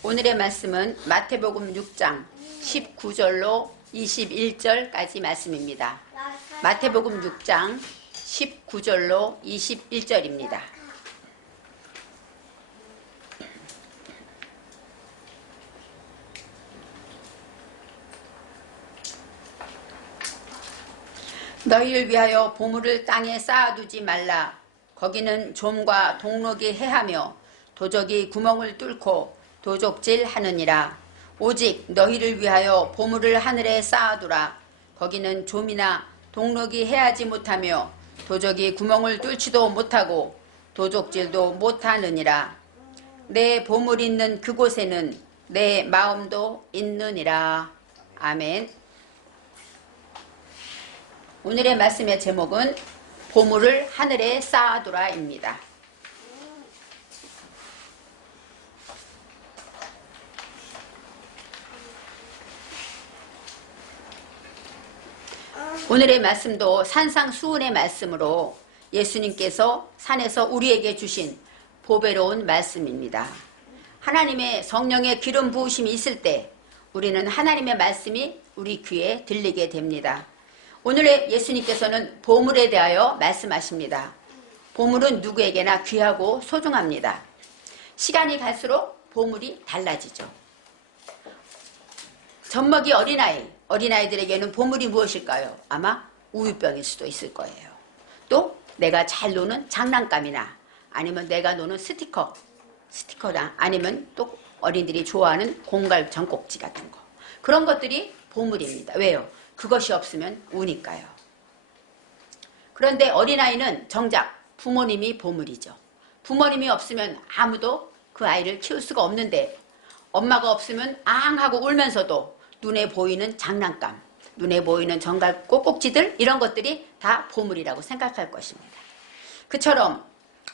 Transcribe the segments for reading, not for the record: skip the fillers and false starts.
오늘의 말씀은 마태복음 6장 19절로 21절까지 말씀입니다. 마태복음 6장 19절로 21절입니다. 너희를 위하여 보물을 땅에 쌓아두지 말라. 거기는 좀과 동록이 해하며 도적이 구멍을 뚫고 도적질 하느니라. 오직 너희를 위하여 보물을 하늘에 쌓아두라. 거기는 좀이나 동록이 해하지 못하며 도적이 구멍을 뚫지도 못하고 도적질도 못하느니라. 내 보물 있는 그곳에는 내 마음도 있느니라. 아멘. 오늘의 말씀의 제목은 보물을 하늘에 쌓아두라입니다. 오늘의 말씀도 산상수훈의 말씀으로 예수님께서 산에서 우리에게 주신 보배로운 말씀입니다. 하나님의 성령의 기름 부으심이 있을 때 우리는 하나님의 말씀이 우리 귀에 들리게 됩니다. 오늘의 예수님께서는 보물에 대하여 말씀하십니다. 보물은 누구에게나 귀하고 소중합니다. 시간이 갈수록 보물이 달라지죠. 젖먹이 어린아이들에게는 보물이 무엇일까요? 아마 우유병일 수도 있을 거예요. 또 내가 잘 노는 장난감이나 아니면 내가 노는 스티커나 아니면 또 어린이들이 좋아하는 공갈 전꼭지 같은 거. 그런 것들이 보물입니다. 왜요? 그것이 없으면 우니까요. 그런데 어린아이는 정작 부모님이 보물이죠. 부모님이 없으면 아무도 그 아이를 키울 수가 없는데 엄마가 없으면 앙 하고 울면서도 눈에 보이는 장난감, 눈에 보이는 정갈 꼭꼭지들 이런 것들이 다 보물이라고 생각할 것입니다. 그처럼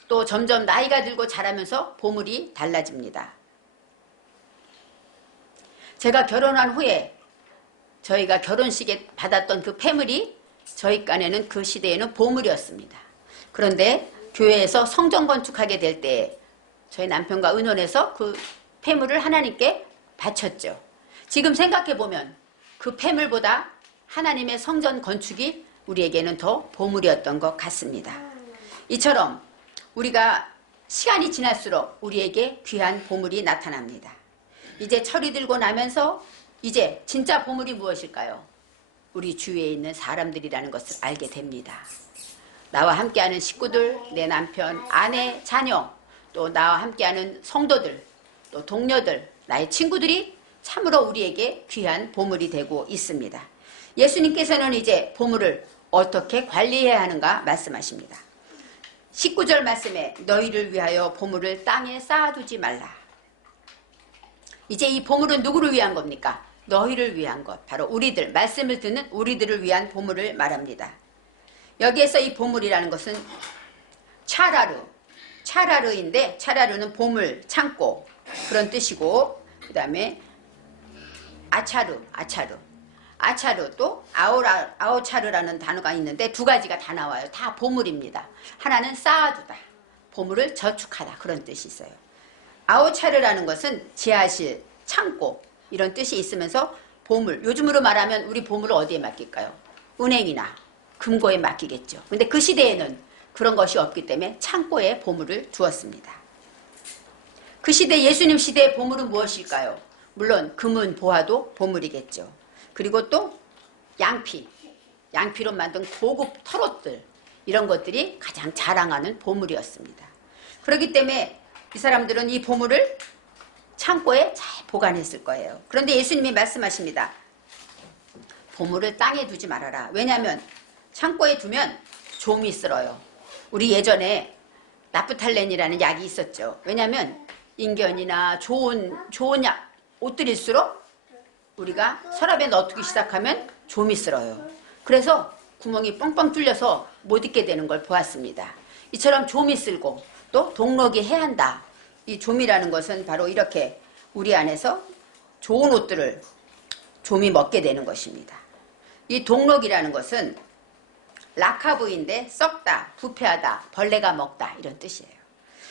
또 점점 나이가 들고 자라면서 보물이 달라집니다. 제가 결혼한 후에 저희가 결혼식에 받았던 그 폐물이 저희 간에는 그 시대에는 보물이었습니다. 그런데 교회에서 성전 건축하게 될 때 저희 남편과 의논해서 그 폐물을 하나님께 바쳤죠. 지금 생각해보면 그 폐물보다 하나님의 성전 건축이 우리에게는 더 보물이었던 것 같습니다. 이처럼 우리가 시간이 지날수록 우리에게 귀한 보물이 나타납니다. 이제 철이 들고 나면서 이제 진짜 보물이 무엇일까요? 우리 주위에 있는 사람들이라는 것을 알게 됩니다. 나와 함께하는 식구들, 내 남편, 아내, 자녀, 또 나와 함께하는 성도들, 또 동료들, 나의 친구들이 참으로 우리에게 귀한 보물이 되고 있습니다. 예수님께서는 이제 보물을 어떻게 관리해야 하는가 말씀하십니다. 19절 말씀에 너희를 위하여 보물을 땅에 쌓아두지 말라. 이제 이 보물은 누구를 위한 겁니까? 너희를 위한 것, 바로 우리들, 말씀을 듣는 우리들을 위한 보물을 말합니다. 여기에서 이 보물이라는 것은 차라르인데 차라르는 보물, 창고 그런 뜻이고, 그 다음에 아차르 또 아오차르라는 단어가 있는데 두 가지가 다 나와요. 다 보물입니다. 하나는 쌓아두다, 보물을 저축하다 그런 뜻이 있어요. 아오차르라는 것은 지하실, 창고 이런 뜻이 있으면서 보물, 요즘으로 말하면 우리 보물을 어디에 맡길까요? 은행이나 금고에 맡기겠죠. 근데 그 시대에는 그런 것이 없기 때문에 창고에 보물을 두었습니다. 그 시대, 예수님 시대의 보물은 무엇일까요? 물론 금은 보화도 보물이겠죠. 그리고 또 양피로 만든 고급 털옷들 이런 것들이 가장 자랑하는 보물이었습니다. 그렇기 때문에 이 사람들은 이 보물을 창고에 잘 보관했을 거예요. 그런데 예수님이 말씀하십니다. 보물을 땅에 두지 말아라. 왜냐하면 창고에 두면 좀이 쓸어요. 우리 예전에 나프탈렌이라는 약이 있었죠. 왜냐하면 인견이나 좋은 옷들일수록 우리가 서랍에 넣어두기 시작하면 좀이 쓸어요. 그래서 구멍이 뻥뻥 뚫려서 못 입게 되는 걸 보았습니다. 이처럼 좀이 쓸고 또 동록이 해한다. 이 좀이라는 것은 바로 이렇게 우리 안에서 좋은 옷들을 좀이 먹게 되는 것입니다. 이 동록이라는 것은 라카브인데 썩다, 부패하다, 벌레가 먹다 이런 뜻이에요.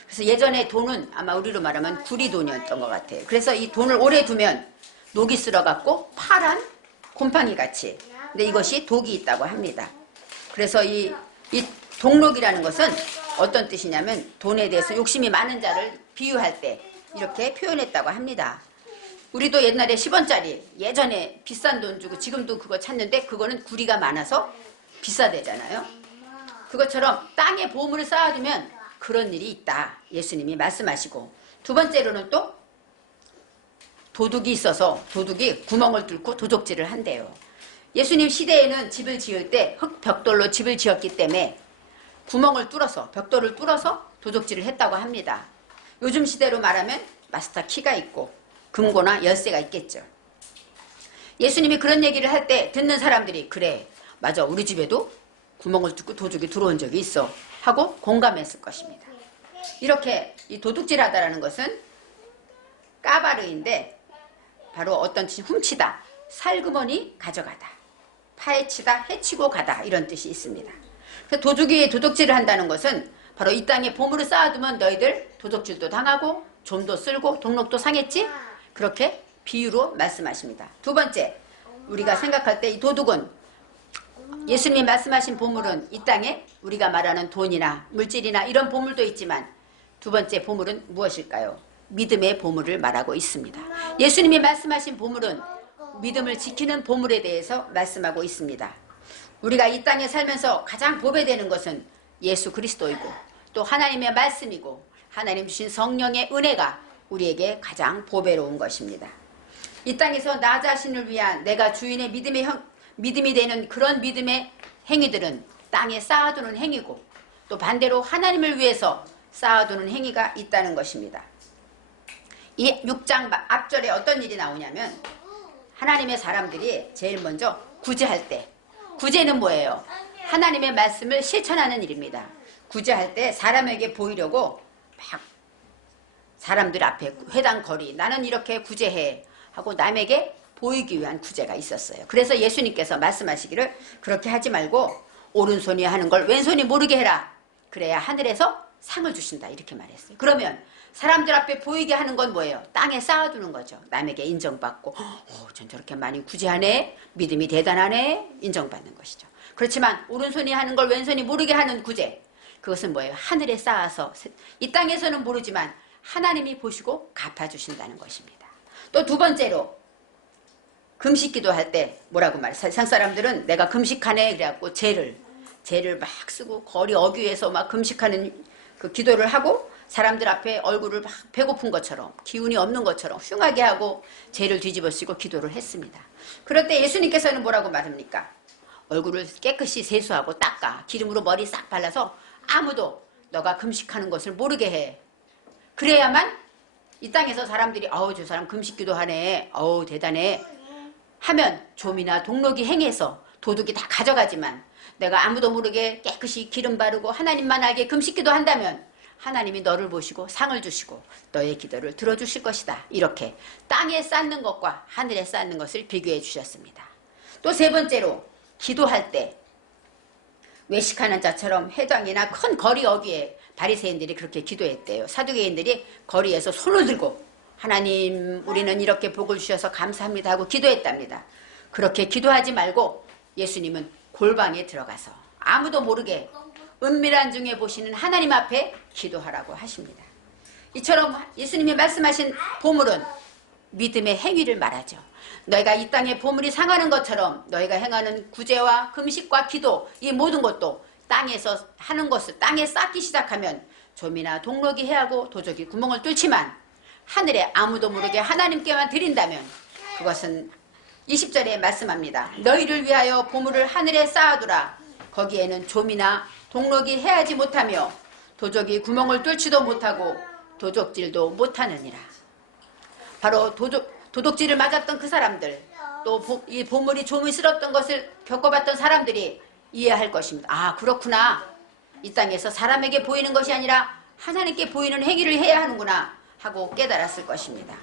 그래서 예전에 돈은 아마 우리로 말하면 구리돈이었던 것 같아요. 그래서 이 돈을 오래 두면 녹이 쓸어갖고 파란 곰팡이 같이. 근데 이것이 독이 있다고 합니다. 그래서 이 동록이라는 것은 어떤 뜻이냐면 돈에 대해서 욕심이 많은 자를 비유할 때 이렇게 표현했다고 합니다. 우리도 옛날에 10원짜리 예전에 비싼 돈 주고 지금도 그거 찾는데 그거는 구리가 많아서 비싸대잖아요. 그것처럼 땅에 보물을 쌓아두면 그런 일이 있다. 예수님이 말씀하시고, 두 번째로는 또 도둑이 있어서 도둑이 구멍을 뚫고 도적질을 한대요. 예수님 시대에는 집을 지을 때 흙벽돌로 집을 지었기 때문에 구멍을 뚫어서 벽돌을 뚫어서 도적질을 했다고 합니다. 요즘 시대로 말하면 마스터 키가 있고 금고나 열쇠가 있겠죠. 예수님이 그런 얘기를 할 때 듣는 사람들이 그래 맞아 우리 집에도 구멍을 뚫고 도둑이 들어온 적이 있어 하고 공감했을 것입니다. 이렇게 이 도둑질하다라는 것은 까바르인데 바로 어떤 뜻이 훔치다, 살그머니 가져가다, 파헤치다, 해치고 가다 이런 뜻이 있습니다. 그래서 도둑이 도둑질을 한다는 것은 바로 이 땅에 보물을 쌓아두면 너희들 도둑질도 당하고 좀도 쓸고 동록도 상했지? 그렇게 비유로 말씀하십니다. 두 번째, 우리가 생각할 때 이 도둑은 예수님이 말씀하신 보물은 이 땅에 우리가 말하는 돈이나 물질이나 이런 보물도 있지만 두 번째 보물은 무엇일까요? 믿음의 보물을 말하고 있습니다. 예수님이 말씀하신 보물은 믿음을 지키는 보물에 대해서 말씀하고 있습니다. 우리가 이 땅에 살면서 가장 보배되는 것은 예수 그리스도이고 또 하나님의 말씀이고 하나님 주신 성령의 은혜가 우리에게 가장 보배로운 것입니다. 이 땅에서 나 자신을 위한 내가 주인의 믿음이 되는 그런 믿음의 행위들은 땅에 쌓아두는 행위고 또 반대로 하나님을 위해서 쌓아두는 행위가 있다는 것입니다. 이 6장 앞절에 어떤 일이 나오냐면 하나님의 사람들이 제일 먼저 구제할 때, 구제는 뭐예요? 하나님의 말씀을 실천하는 일입니다. 구제할 때 사람에게 보이려고 막 사람들 앞에 회당 거리 나는 이렇게 구제해 하고 남에게 보이기 위한 구제가 있었어요. 그래서 예수님께서 말씀하시기를 그렇게 하지 말고 오른손이 하는 걸 왼손이 모르게 해라. 그래야 하늘에서 상을 주신다. 이렇게 말했어요. 그러면 사람들 앞에 보이게 하는 건 뭐예요? 땅에 쌓아두는 거죠. 남에게 인정받고 전 저렇게 많이 구제하네. 믿음이 대단하네. 인정받는 것이죠. 그렇지만 오른손이 하는 걸 왼손이 모르게 하는 구제. 그것은 뭐예요? 하늘에 쌓아서 이 땅에서는 모르지만 하나님이 보시고 갚아주신다는 것입니다. 또 두 번째로 금식 기도할 때 뭐라고 말해요? 세상 사람들은 내가 금식하네 그래갖고 죄를 막 쓰고 거리 어귀에서 막 금식하는 그 기도를 하고 사람들 앞에 얼굴을 막 배고픈 것처럼 기운이 없는 것처럼 흉하게 하고 죄를 뒤집어쓰고 기도를 했습니다. 그럴 때 예수님께서는 뭐라고 말합니까? 얼굴을 깨끗이 세수하고 닦아 기름으로 머리 싹 발라서 아무도 너가 금식하는 것을 모르게 해. 그래야만 이 땅에서 사람들이 어우 저 사람 금식 기도하네 어우 대단해 하면 좀이나 동록이 행해서 도둑이 다 가져가지만 내가 아무도 모르게 깨끗이 기름 바르고 하나님만 알게 금식 기도한다면 하나님이 너를 보시고 상을 주시고 너의 기도를 들어주실 것이다. 이렇게 땅에 쌓는 것과 하늘에 쌓는 것을 비교해 주셨습니다. 또 세 번째로 기도할 때 외식하는 자처럼 회당이나 큰 거리 어귀에 바리새인들이 그렇게 기도했대요. 사두개인들이 거리에서 손을 들고 하나님 우리는 이렇게 복을 주셔서 감사합니다 하고 기도했답니다. 그렇게 기도하지 말고 예수님은 골방에 들어가서 아무도 모르게 은밀한 중에 보시는 하나님 앞에 기도하라고 하십니다. 이처럼 예수님이 말씀하신 보물은 믿음의 행위를 말하죠. 너희가 이 땅에 보물이 상하는 것처럼 너희가 행하는 구제와 금식과 기도 이 모든 것도 땅에서 하는 것을 땅에 쌓기 시작하면 좀이나 동록이 해하고 도적이 구멍을 뚫지만 하늘에 아무도 모르게 하나님께만 드린다면 그것은 20절에 말씀합니다. 너희를 위하여 보물을 하늘에 쌓아두라. 거기에는 좀이나 동록이 해하지 못하며 도적이 구멍을 뚫지도 못하고 도적질도 못하느니라. 바로 도둑질을 맞았던 그 사람들 또 이 보물이 좀이 쓸었던 것을 겪어봤던 사람들이 이해할 것입니다. 아 그렇구나. 이 땅에서 사람에게 보이는 것이 아니라 하나님께 보이는 행위를 해야 하는구나 하고 깨달았을 것입니다.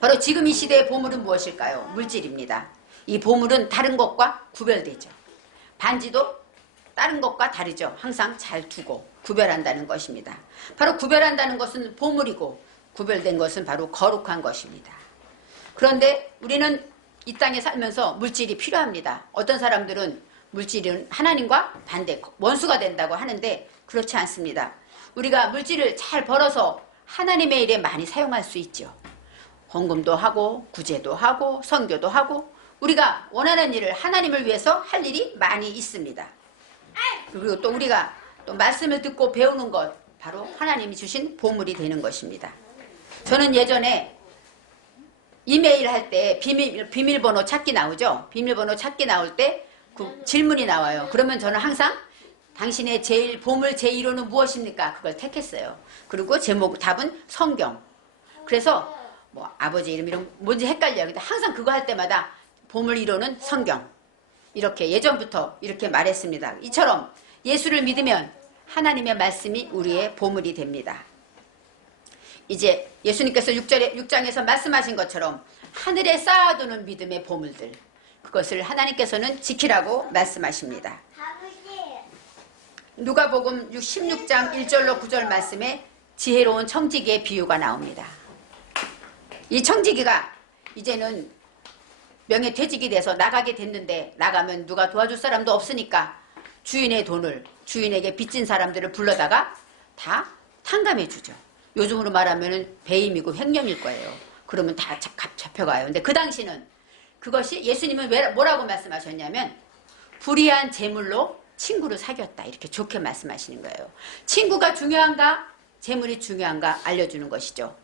바로 지금 이 시대의 보물은 무엇일까요? 물질입니다. 이 보물은 다른 것과 구별되죠. 반지도 다른 것과 다르죠. 항상 잘 두고 구별한다는 것입니다. 바로 구별한다는 것은 보물이고 구별된 것은 바로 거룩한 것입니다. 그런데 우리는 이 땅에 살면서 물질이 필요합니다. 어떤 사람들은 물질은 하나님과 반대, 원수가 된다고 하는데 그렇지 않습니다. 우리가 물질을 잘 벌어서 하나님의 일에 많이 사용할 수 있죠. 헌금도 하고 구제도 하고 선교도 하고 우리가 원하는 일을 하나님을 위해서 할 일이 많이 있습니다. 그리고 또 우리가 또 말씀을 듣고 배우는 것 바로 하나님이 주신 보물이 되는 것입니다. 저는 예전에 이메일 할 때 비밀번호 찾기 나오죠. 비밀번호 찾기 나올 때 그 질문이 나와요. 그러면 저는 항상 당신의 제일 보물 제1호는 무엇입니까? 그걸 택했어요. 그리고 제목 답은 성경. 그래서 뭐 아버지 이름 뭔지 헷갈려요. 근데 항상 그거 할 때마다 보물 1호는 성경. 이렇게 예전부터 이렇게 말했습니다. 이처럼 예수를 믿으면 하나님의 말씀이 우리의 보물이 됩니다. 이제 예수님께서 6장에서 말씀하신 것처럼 하늘에 쌓아두는 믿음의 보물들 그것을 하나님께서는 지키라고 말씀하십니다. 누가복음 16장 1절로 9절 말씀에 지혜로운 청지기의 비유가 나옵니다. 이 청지기가 이제는 명예퇴직이 돼서 나가게 됐는데 나가면 누가 도와줄 사람도 없으니까 주인의 돈을 주인에게 빚진 사람들을 불러다가 다 탕감해 주죠. 요즘으로 말하면 배임이고 횡령일 거예요. 그러면 다 잡혀가요. 근데 그 당시는 그것이 예수님은 뭐라고 말씀하셨냐면 불의한 재물로 친구를 사귀었다. 이렇게 좋게 말씀하시는 거예요. 친구가 중요한가? 재물이 중요한가? 알려주는 것이죠.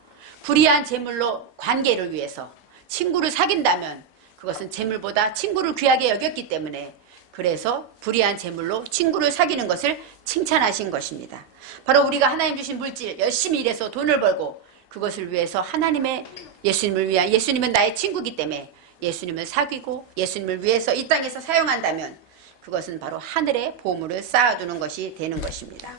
불의한 재물로 관계를 위해서 친구를 사귄다면 그것은 재물보다 친구를 귀하게 여겼기 때문에 그래서 불의한 재물로 친구를 사귀는 것을 칭찬하신 것입니다. 바로 우리가 하나님 주신 물질 열심히 일해서 돈을 벌고 그것을 위해서 하나님의 예수님을 위한 예수님은 나의 친구이기 때문에 예수님을 사귀고 예수님을 위해서 이 땅에서 사용한다면 그것은 바로 하늘의 보물을 쌓아두는 것이 되는 것입니다.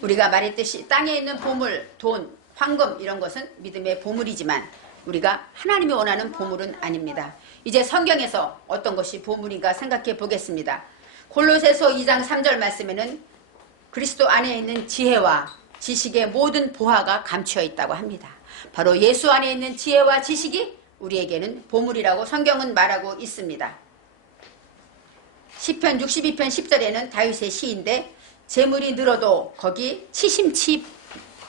우리가 말했듯이 땅에 있는 보물, 돈, 황금 이런 것은 믿음의 보물이지만 우리가 하나님이 원하는 보물은 아닙니다. 이제 성경에서 어떤 것이 보물인가 생각해 보겠습니다. 골로새서 2장 3절 말씀에는 그리스도 안에 있는 지혜와 지식의 모든 보화가 감추어 있다고 합니다. 바로 예수 안에 있는 지혜와 지식이 우리에게는 보물이라고 성경은 말하고 있습니다. 시편 62편 10절에는 다윗의 시인데 재물이 늘어도 거기 치심치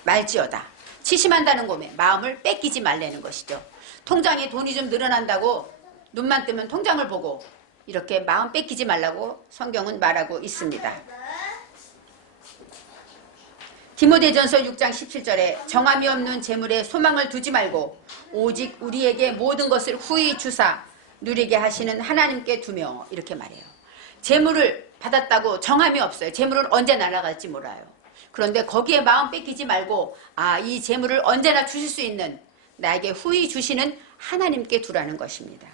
말지어다. 치심한다는 것에 마음을 뺏기지 말라는 것이죠. 통장에 돈이 좀 늘어난다고 눈만 뜨면 통장을 보고 이렇게 마음 뺏기지 말라고 성경은 말하고 있습니다. 디모데전서 6장 17절에 정함이 없는 재물에 소망을 두지 말고 오직 우리에게 모든 것을 후히 주사 누리게 하시는 하나님께 두며 이렇게 말해요. 재물을 받았다고 정함이 없어요. 재물은 언제 날아갈지 몰라요. 그런데 거기에 마음 뺏기지 말고 이 재물을 언제나 주실 수 있는 나에게 후히 주시는 하나님께 두라는 것입니다.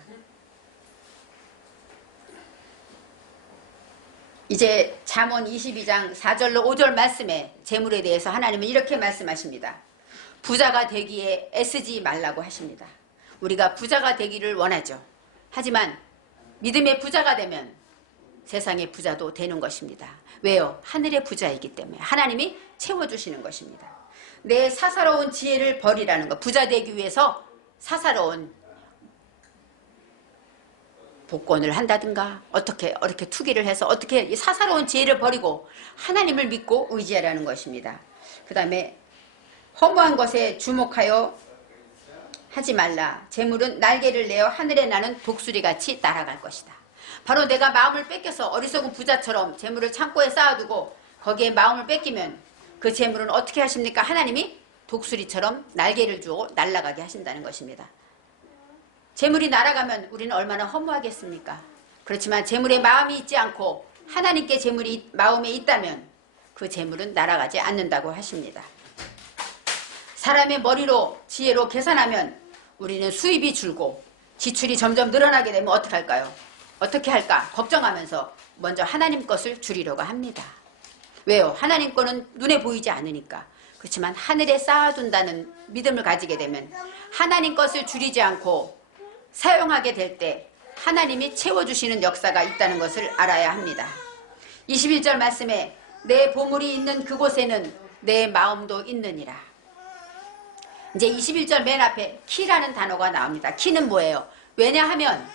이제 잠언 22장 4절로 5절 말씀에 재물에 대해서 하나님은 이렇게 말씀하십니다. 부자가 되기에 애쓰지 말라고 하십니다. 우리가 부자가 되기를 원하죠. 하지만 믿음의 부자가 되면 세상의 부자도 되는 것입니다. 왜요? 하늘의 부자이기 때문에 하나님이 채워주시는 것입니다. 내 사사로운 지혜를 버리라는 것. 부자 되기 위해서 사사로운 복권을 한다든가 어떻게 투기를 해서 어떻게 사사로운 지혜를 버리고 하나님을 믿고 의지하라는 것입니다. 그 다음에 허무한 것에 주목하여 하지 말라. 재물은 날개를 내어 하늘에 나는 독수리같이 날아갈 것이다. 바로 내가 마음을 뺏겨서 어리석은 부자처럼 재물을 창고에 쌓아두고 거기에 마음을 뺏기면 그 재물은 어떻게 하십니까? 하나님이 독수리처럼 날개를 주고 날아가게 하신다는 것입니다. 재물이 날아가면 우리는 얼마나 허무하겠습니까? 그렇지만 재물에 마음이 있지 않고 하나님께 재물이 마음에 있다면 그 재물은 날아가지 않는다고 하십니다. 사람의 머리로 지혜로 계산하면 우리는 수입이 줄고 지출이 점점 늘어나게 되면 어떻게 할까요? 어떻게 할까? 걱정하면서 먼저 하나님 것을 줄이려고 합니다. 왜요? 하나님 거는 눈에 보이지 않으니까. 그렇지만 하늘에 쌓아둔다는 믿음을 가지게 되면 하나님 것을 줄이지 않고 사용하게 될 때 하나님이 채워주시는 역사가 있다는 것을 알아야 합니다. 21절 말씀에 내 보물이 있는 그곳에는 내 마음도 있느니라. 이제 21절 맨 앞에 키라는 단어가 나옵니다. 키는 뭐예요? 왜냐하면,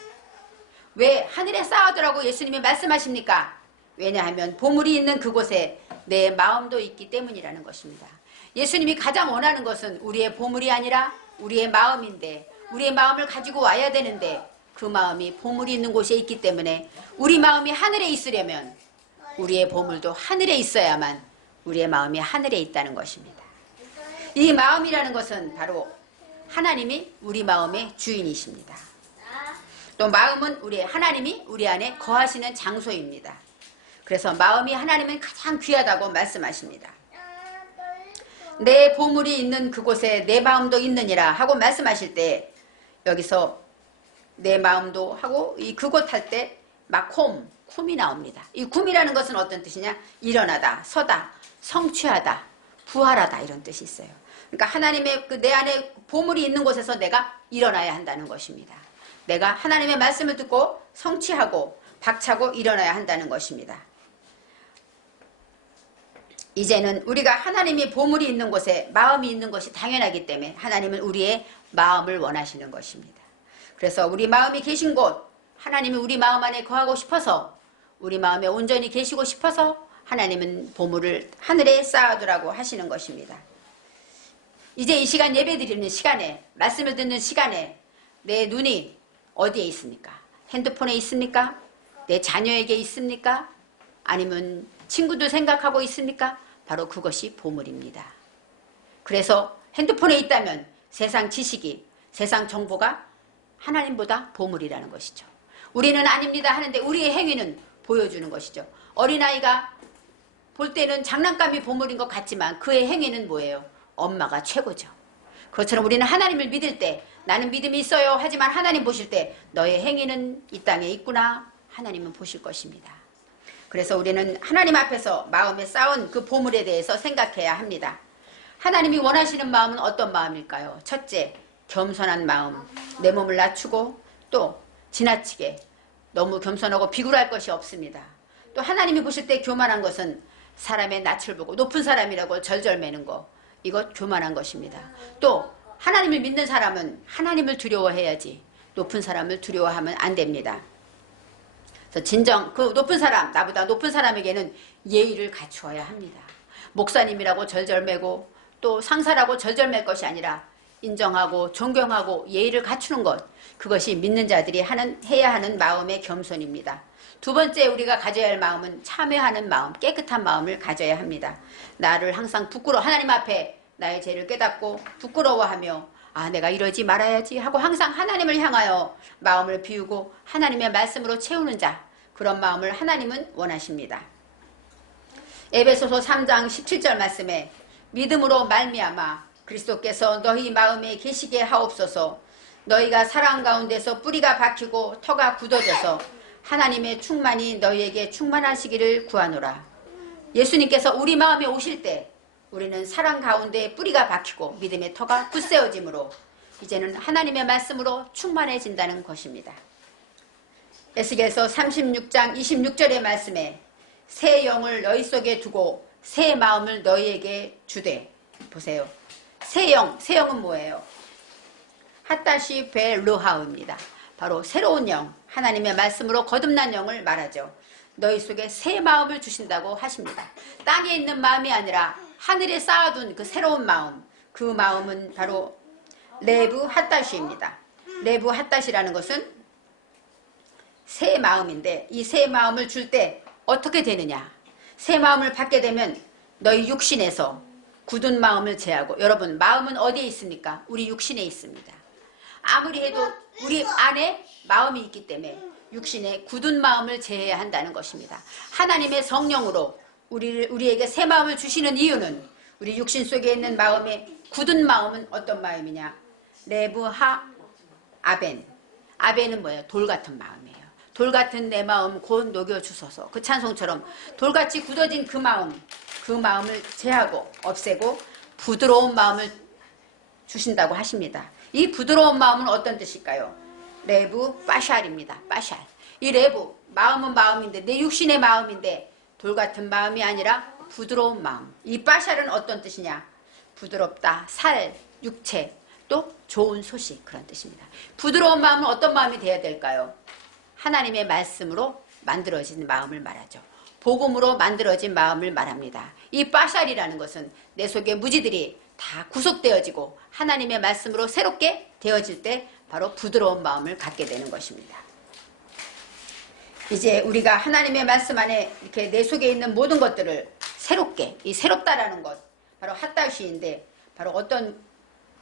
왜 하늘에 쌓아두라고 예수님이 말씀하십니까? 왜냐하면 보물이 있는 그곳에 내 마음도 있기 때문이라는 것입니다. 예수님이 가장 원하는 것은 우리의 보물이 아니라 우리의 마음인데, 우리의 마음을 가지고 와야 되는데 그 마음이 보물이 있는 곳에 있기 때문에, 우리 마음이 하늘에 있으려면 우리의 보물도 하늘에 있어야만 우리의 마음이 하늘에 있다는 것입니다. 이 마음이라는 것은 바로 하나님이 우리 마음의 주인이십니다. 또 마음은 하나님이 우리 안에 거하시는 장소입니다. 그래서 마음이 하나님은 가장 귀하다고 말씀하십니다. 내 보물이 있는 그곳에 내 마음도 있느니라 하고 말씀하실 때, 여기서 내 마음도 하고 이 그곳 할 때 막 쿰이 나옵니다. 이 쿰이라는 것은 어떤 뜻이냐? 일어나다, 서다, 성취하다, 부활하다, 이런 뜻이 있어요. 그러니까 하나님의 내 안에 보물이 있는 곳에서 내가 일어나야 한다는 것입니다. 내가 하나님의 말씀을 듣고 성취하고 박차고 일어나야 한다는 것입니다. 이제는 우리가 하나님이 보물이 있는 곳에 마음이 있는 것이 당연하기 때문에 하나님은 우리의 마음을 원하시는 것입니다. 그래서 우리 마음이 계신 곳, 하나님이 우리 마음 안에 거하고 싶어서, 우리 마음에 온전히 계시고 싶어서 하나님은 보물을 하늘에 쌓아두라고 하시는 것입니다. 이제 이 시간 예배드리는 시간에, 말씀을 듣는 시간에 내 눈이 어디에 있습니까? 핸드폰에 있습니까? 내 자녀에게 있습니까? 아니면 친구들 생각하고 있습니까? 바로 그것이 보물입니다. 그래서 핸드폰에 있다면 세상 지식이, 세상 정보가 하나님보다 보물이라는 것이죠. 우리는 아닙니다 하는데 우리의 행위는 보여주는 것이죠. 어린아이가 볼 때는 장난감이 보물인 것 같지만 그의 행위는 뭐예요? 엄마가 최고죠. 그것처럼 우리는 하나님을 믿을 때, 나는 믿음이 있어요 하지만 하나님 보실 때 너의 행위는 이 땅에 있구나, 하나님은 보실 것입니다. 그래서 우리는 하나님 앞에서 마음에 쌓은 그 보물에 대해서 생각해야 합니다. 하나님이 원하시는 마음은 어떤 마음일까요? 첫째, 겸손한 마음, 내 몸을 낮추고 또 지나치게 너무 겸손하고 비굴할 것이 없습니다. 또 하나님이 보실 때 교만한 것은 사람의 낯을 보고 높은 사람이라고 절절매는 거, 이것 교만한 것입니다. 또 하나님을 믿는 사람은 하나님을 두려워해야지 높은 사람을 두려워하면 안 됩니다. 그래서 진정 그 높은 사람, 나보다 높은 사람에게는 예의를 갖추어야 합니다. 목사님이라고 절절매고 또 상사라고 절절맬 것이 아니라 인정하고 존경하고 예의를 갖추는 것, 그것이 믿는 자들이 해야 하는 마음의 겸손입니다. 두 번째 우리가 가져야 할 마음은 참회하는 마음, 깨끗한 마음을 가져야 합니다. 나를 항상 하나님 앞에 나의 죄를 깨닫고 부끄러워하며 내가 이러지 말아야지 하고 항상 하나님을 향하여 마음을 비우고 하나님의 말씀으로 채우는 자, 그런 마음을 하나님은 원하십니다. 에베소서 3장 17절 말씀에 믿음으로 말미암아 그리스도께서 너희 마음에 계시게 하옵소서. 너희가 사랑 가운데서 뿌리가 박히고 터가 굳어져서 하나님의 충만이 너희에게 충만하시기를 구하노라. 예수님께서 우리 마음에 오실 때 우리는 사랑 가운데 뿌리가 박히고 믿음의 터가 굳세어지므로 이제는 하나님의 말씀으로 충만해진다는 것입니다. 에스겔서 36장 26절의 말씀에 새 영을 너희 속에 두고 새 마음을 너희에게 주되. 보세요. 새 영은 뭐예요? 핫다시 베르하우입니다. 바로 새로운 영, 하나님의 말씀으로 거듭난 영을 말하죠. 너희 속에 새 마음을 주신다고 하십니다. 땅에 있는 마음이 아니라 하늘에 쌓아둔 그 새로운 마음, 그 마음은 바로 레브 핫다시입니다. 레브 핫다시라는 것은 새 마음인데, 이 새 마음을 줄 때 어떻게 되느냐? 새 마음을 받게 되면 너희 육신에서 굳은 마음을 제하고, 여러분 마음은 어디에 있습니까? 우리 육신에 있습니다. 아무리 해도 우리 안에 마음이 있기 때문에 육신의 굳은 마음을 제해야 한다는 것입니다. 하나님의 성령으로 우리에게 새 마음을 주시는 이유는 우리 육신 속에 있는 마음의 굳은 마음은 어떤 마음이냐? 레브하 아벤. 아벤은 뭐예요? 돌 같은 마음이에요. 돌 같은 내 마음 곧 녹여주소서. 그 찬송처럼 돌같이 굳어진 그 마음을 제하고 없애고 부드러운 마음을 주신다고 하십니다. 이 부드러운 마음은 어떤 뜻일까요? 레부 빠샬입니다. 빠샬. 이 레부, 마음은 마음인데, 내 육신의 마음인데 돌같은 마음이 아니라 부드러운 마음. 이 빠샬은 어떤 뜻이냐? 부드럽다, 살, 육체, 또 좋은 소식, 그런 뜻입니다. 부드러운 마음은 어떤 마음이 되어야 될까요? 하나님의 말씀으로 만들어진 마음을 말하죠. 복음으로 만들어진 마음을 말합니다. 이 빠샬이라는 것은 내 속의 무지들이 다 구속되어지고 하나님의 말씀으로 새롭게 되어질 때 바로 부드러운 마음을 갖게 되는 것입니다. 이제 우리가 하나님의 말씀 안에 이렇게 내 속에 있는 모든 것들을 새롭게, 이 새롭다라는 것, 바로 핫다시인데 바로 어떤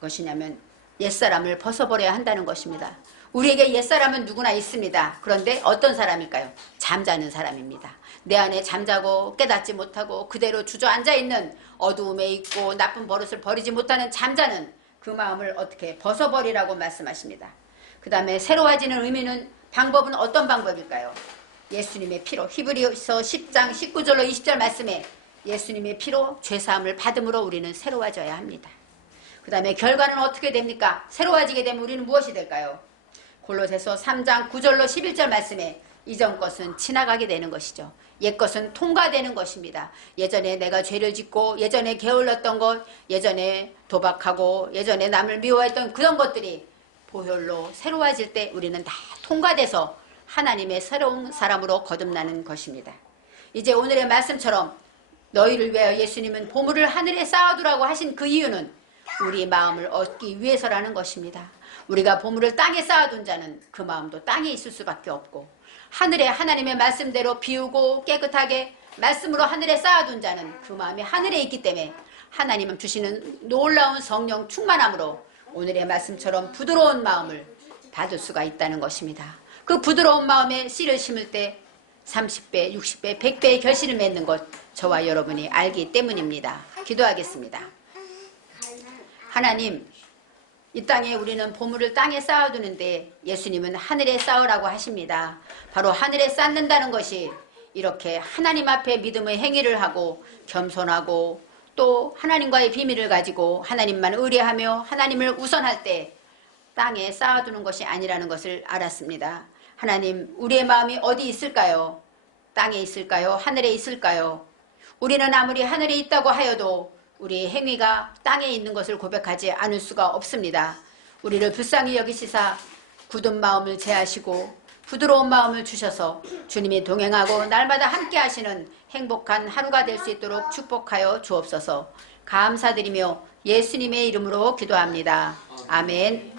것이냐면 옛사람을 벗어버려야 한다는 것입니다. 우리에게 옛사람은 누구나 있습니다. 그런데 어떤 사람일까요? 잠자는 사람입니다. 내 안에 잠자고 깨닫지 못하고 그대로 주저앉아 있는, 어두움에 있고 나쁜 버릇을 버리지 못하는 잠자는 그 마음을 어떻게 벗어버리라고 말씀하십니다. 그 다음에 새로워지는 의미는, 방법은 어떤 방법일까요? 예수님의 피로, 히브리서 10장 19절로 20절 말씀에 예수님의 피로 죄사함을 받음으로 우리는 새로워져야 합니다. 그 다음에 결과는 어떻게 됩니까? 새로워지게 되면 우리는 무엇이 될까요? 골로새서 3장 9절로 11절 말씀에 이전 것은 지나가게 되는 것이죠. 옛 것은 통과되는 것입니다. 예전에 내가 죄를 짓고 예전에 게을렀던 것, 예전에 도박하고 예전에 남을 미워했던 그런 것들이 보혈로 새로워질 때 우리는 다 통과돼서 하나님의 새로운 사람으로 거듭나는 것입니다. 이제 오늘의 말씀처럼 너희를 위하여 예수님은 보물을 하늘에 쌓아두라고 하신 그 이유는 우리 마음을 얻기 위해서라는 것입니다. 우리가 보물을 땅에 쌓아둔 자는 그 마음도 땅에 있을 수밖에 없고, 하늘에 하나님의 말씀대로 비우고 깨끗하게 말씀으로 하늘에 쌓아둔 자는 그 마음이 하늘에 있기 때문에 하나님은 주시는 놀라운 성령 충만함으로 오늘의 말씀처럼 부드러운 마음을 받을 수가 있다는 것입니다. 그 부드러운 마음에 씨를 심을 때 30배, 60배, 100배의 결실을 맺는 것 저와 여러분이 알기 때문입니다. 기도하겠습니다. 하나님, 이 땅에 우리는 보물을 땅에 쌓아두는데 예수님은 하늘에 쌓으라고 하십니다. 바로 하늘에 쌓는다는 것이 이렇게 하나님 앞에 믿음의 행위를 하고 겸손하고 또 하나님과의 비밀을 가지고 하나님만 의뢰하며 하나님을 우선할 때 땅에 쌓아두는 것이 아니라는 것을 알았습니다. 하나님, 우리의 마음이 어디 있을까요? 땅에 있을까요? 하늘에 있을까요? 우리는 아무리 하늘에 있다고 하여도 우리 행위가 땅에 있는 것을 고백하지 않을 수가 없습니다. 우리를 불쌍히 여기시사 굳은 마음을 제하시고 부드러운 마음을 주셔서 주님이 동행하고 날마다 함께 하시는 행복한 하루가 될 수 있도록 축복하여 주옵소서. 감사드리며 예수님의 이름으로 기도합니다. 아멘.